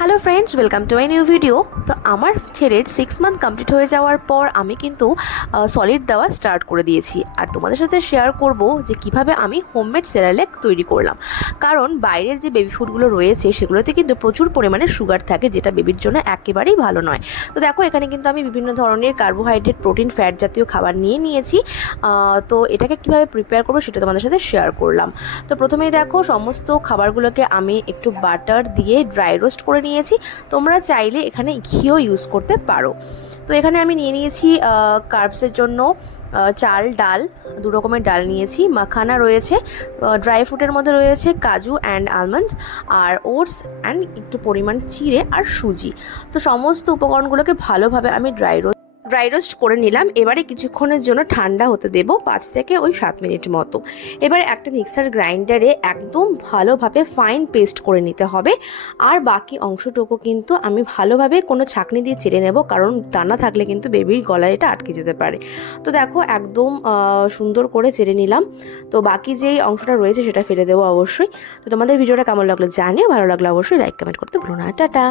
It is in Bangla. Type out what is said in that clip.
Hello friends welcome to my new video তো আমার ছেলের সিক্স মান্থ কমপ্লিট হয়ে যাওয়ার পর আমি কিন্তু সলিড দেওয়া স্টার্ট করে দিয়েছি। আর তোমাদের সাথে শেয়ার করব যে কীভাবে আমি হোমমেড সেরালেক তৈরি করলাম। কারণ বাইরের যে বেবি ফুডগুলো রয়েছে, সেগুলোতে কিন্তু প্রচুর পরিমাণে সুগার থাকে, যেটা বেবির জন্য একেবারেই ভালো নয়। তো দেখো, এখানে কিন্তু আমি বিভিন্ন ধরনের কার্বোহাইড্রেট প্রোটিন ফ্যাট জাতীয় খাবার নিয়ে নিয়েছি। তো এটাকে কীভাবে প্রিপেয়ার করব সেটা তোমাদের সাথে শেয়ার করলাম। তো প্রথমেই দেখো, সমস্ত খাবারগুলোকে আমি একটু বাটার দিয়ে ড্রাই রোস্ট করে নিয়েছি, তোমরা চাইলে এখানে ঘিও ইউজ করতে পারো। তো এখানে আমি নিয়ে নিয়েছি কার্বসের জন্য চাল, ডাল, দু রকমের ডাল নিয়েছি, মাখানা রয়েছে ড্রাই ফ্রুটের মধ্যে রয়েছে কাজু অ্যান্ড আলমন্ড আর ওটস অ্যান্ড একটু পরিমাণ চিড়ে আর সুজি। তো সমস্ত উপকরণগুলোকে ভালোভাবে আমি ড্রাই রোস্ট ড্রাই রোস্ট করে নিলাম। এবারে কিছুক্ষণের জন্য ঠান্ডা হতে দেবো পাঁচ থেকে ওই সাত মিনিট মতো। এবার একটা মিক্সার গ্রাইন্ডারে একদম ভালোভাবে ফাইন পেস্ট করে নিতে হবে। আর বাকি অংশটুকু কিন্তু আমি ভালোভাবে কোনো ছাঁকনি দিয়ে চেড়ে নেব, কারণ দানা থাকলে কিন্তু বেবির গলায় এটা আটকে যেতে পারে। তো দেখো একদম সুন্দর করে চেড়ে নিলাম। তো বাকি যেই অংশটা রয়েছে সেটা ফেলে দেবো অবশ্যই। তো তোমাদের ভিডিওটা কেমন লাগল জানিও, ভালো লাগল অবশ্যই লাইক কমেন্ট করতে ভুলো না। টাটা!